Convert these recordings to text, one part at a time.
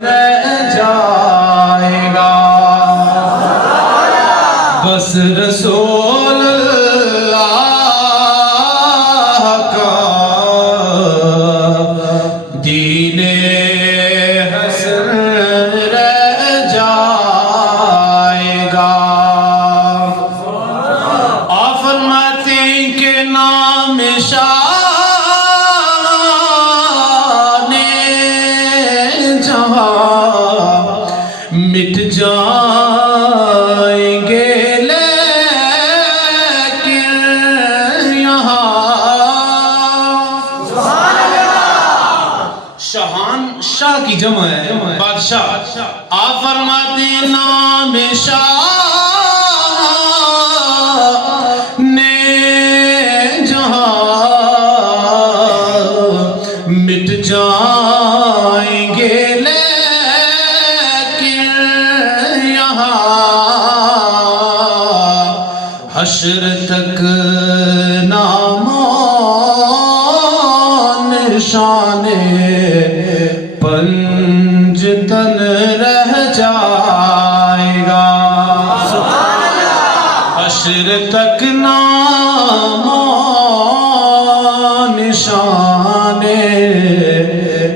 رہ جائے گا، بس رسول اللہ کا دین حسن رہ جائے گا۔ آپ فرماتے ہیں کہ نام شاہ مٹ جائیں گے لیکن یہاں شاہان، شاہ کی جمع ہے بادشاہ۔ آپ فرماتے ہیں نام شاہ نے جہاں مٹ جائیں گے حشر تک نام و نشان پنجتن رہ جائے گا، حشر تک نام و نشان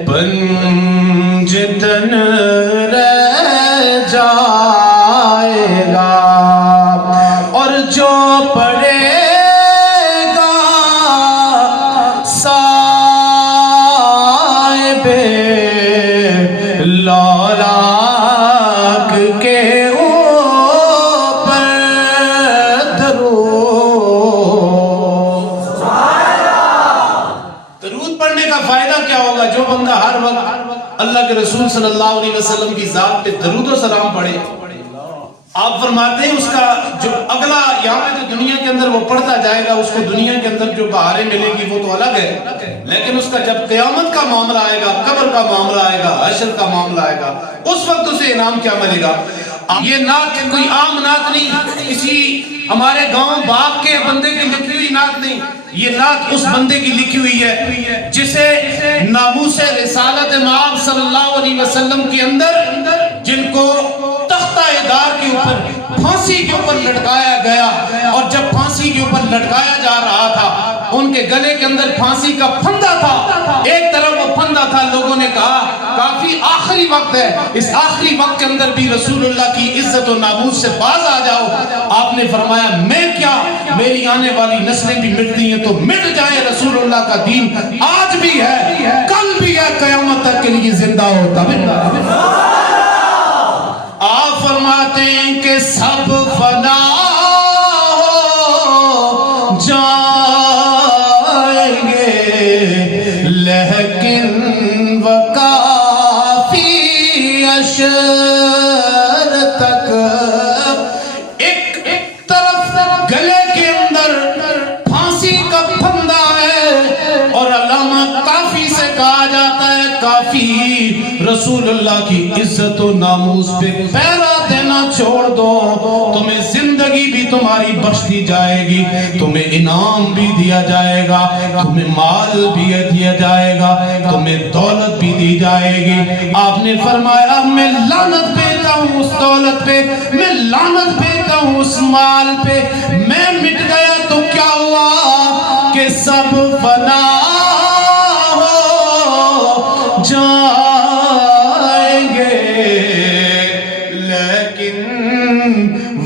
پنجتن رہ جائے گا۔ اور جو پڑھے گا صاحب لولاک کے اوپر درود پڑھنے کا فائدہ کیا ہوگا؟ جو بندہ ہر وقت اللہ کے رسول صلی اللہ علیہ وسلم کی ذات پہ درود و سلام پڑھے، آپ فرماتے ہیں اس کا جو اگلا یہاں پہ جو دنیا کے اندر وہ پڑھتا جائے گا، اس کو دنیا کے اندر جو بہاریں ملیں گی وہ تو الگ ہے، لیکن اس کا جب قیامت کا معاملہ آئے گا، قبر کا معاملہ آئے گا، حشر کا معاملہ آئے گا، اس وقت اسے انعام کیا ملے گا؟ یہ نعت کوئی عام نعت نہیں، کسی ہمارے گاؤں باغ کے بندے کی لکھی ہوئی نعت نہیں، یہ نعت اس بندے کی لکھی ہوئی ہے جسے ناموس رسالت مآب صلی اللہ علیہ وسلم کے اندر جن کو تختہ دار کے اوپر پھانسی کے اوپر لٹکایا گیا، اور جب پھانسی کے اوپر لٹکایا جا رہا تھا ان کے گلے کے اندر پھانسی کا پھندا تھا، ایک طرف وہ پھندا تھا، لوگوں نے کہا کافی آخری وقت ہے، اس آخری وقت کے اندر بھی رسول اللہ کی عزت و ناموس سے باز آ جاؤ۔ آپ نے فرمایا میں کیا، میری آنے والی نسلیں بھی مٹتی ہیں تو مٹ جائے، رسول اللہ کا دین آج بھی ہے، کل بھی ہے، قیامت تک کے لیے زندہ ہوتا ہے۔ آپ فرماتے ہیں کہ سب فنا ہو جائیں گے لیکن وقافی حشر تک ایک طرف گلے کے اندر پھانسی کا پھندا ہے، اور علامہ کافی سے کہا جاتا ہے کافی رسول اللہ کی عزت و ناموس پہ پہرا دینا چھوڑ دو، تمہیں زندگی بھی تمہاری بخش دی جائے گی، تمہیں انعام بھی دیا جائے گا، تمہیں مال بھی دیا جائے گا، تمہیں دولت بھی دی جائے گی۔ آپ نے فرمایا میں لعنت بھیجتا ہوں اس دولت پہ، میں لعنت بھیجتا ہوں اس مال پہ، میں مٹ گیا تو کیا ہوا کہ سب فنا ہو جائیں گے لیکن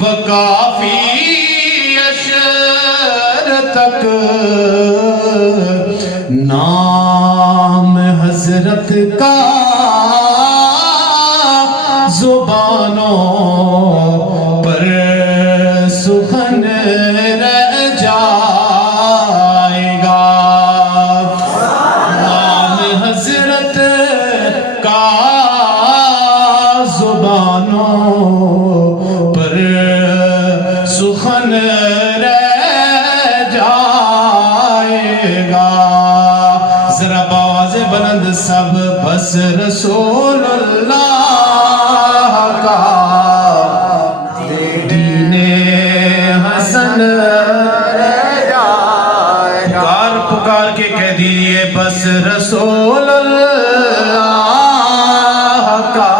وقافی حشر تک نام حضرت کا زبانوں پر سخن رہ جائے گا، نام حضرت کا زبانوں پر سخن رہ جائے گا۔ ذرا باز بلند سب بس رسول اللہ کا دین حسن رہ جائے گا۔ پکار کے کہہ دیجئے بس رسول اللہ کا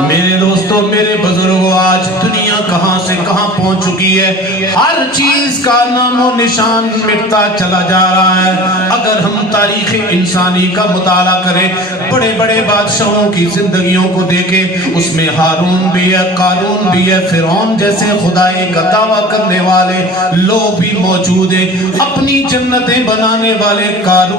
میرے دوستوں، میرے بزرگوں، آج دنیا کہاں سے کہاں پہنچ چکی ہے، ہر چیز کا نام و نشان مٹتا چلا جا رہا ہے۔ اگر ہم تاریخ انسانی کا مطالعہ کریں، بڑے بڑے بادشاہوں کی زندگیوں کو دیکھیں، اس میں ہارون بھی ہے، قارون بھی ہے، فرعون جیسے خدائی کا دعویٰ کرنے والے لوگ بھی موجود ہیں، اپنی جنتیں بنانے والے قارون